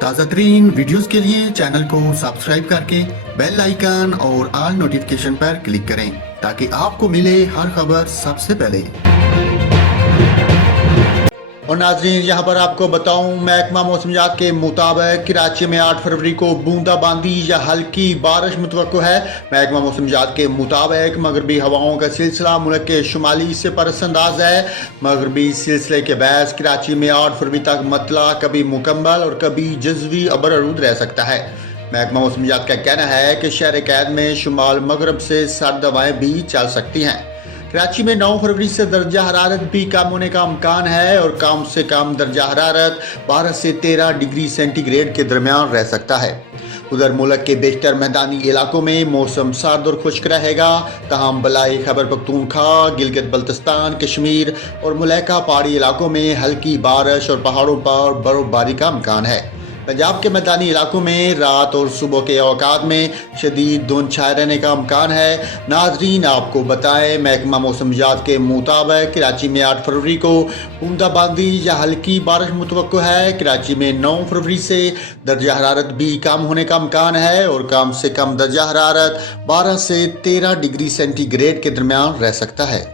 تازہ ترین ویڈیوز کے لیے چینل کو سبسکرائب کر کے بیل آئیکن اور آل نوٹیفیکیشن پر کلک کریں تاکہ آپ کو ملے ہر خبر سب سے پہلے۔ اور ناظرین، یہاں پر آپ کو بتاؤں، محکمہ موسمیات کے مطابق کراچی میں 8 فروری کو بوندا باندی یا ہلکی بارش متوقع ہے۔ محکمہ موسمیات کے مطابق مغربی ہواؤں کا سلسلہ ملک کے شمالی حصے پر اثر انداز ہے۔ مغربی سلسلے کے باعث کراچی میں 8 فروری تک مطلع کبھی مکمل اور کبھی جزوی ابرآلود رہ سکتا ہے۔ محکمہ موسمیات کا کہنا ہے کہ شہر قید میں شمال مغرب سے سرد ہوائیں بھی چل سکتی ہیں۔ کراچی میں 9 فروری سے درجہ حرارت بھی کم ہونے کا امکان ہے اور کم سے کم درجہ حرارت 12 سے 13 ڈگری سینٹی گریڈ کے درمیان رہ سکتا ہے۔ ادھر ملک کے بیشتر میدانی علاقوں میں موسم سرد اور خشک رہے گا، تاہم بلائی خیبر پختونخوا، گلگت بلتستان، کشمیر اور ملحقہ پہاڑی علاقوں میں ہلکی بارش اور پہاڑوں پر برف باری کا امکان ہے۔ پنجاب کے میدانی علاقوں میں رات اور صبح کے اوقات میں شدید دھند چھائے رہنے کا امکان ہے۔ ناظرین، آپ کو بتائیں، محکمہ موسمیات کے مطابق کراچی میں 8 فروری کو بوندا باندی یا ہلکی بارش متوقع ہے۔ کراچی میں 9 فروری سے درجہ حرارت بھی کم ہونے کا امکان ہے اور کم سے کم درجہ حرارت 12 سے 13 ڈگری سینٹی گریڈ کے درمیان رہ سکتا ہے۔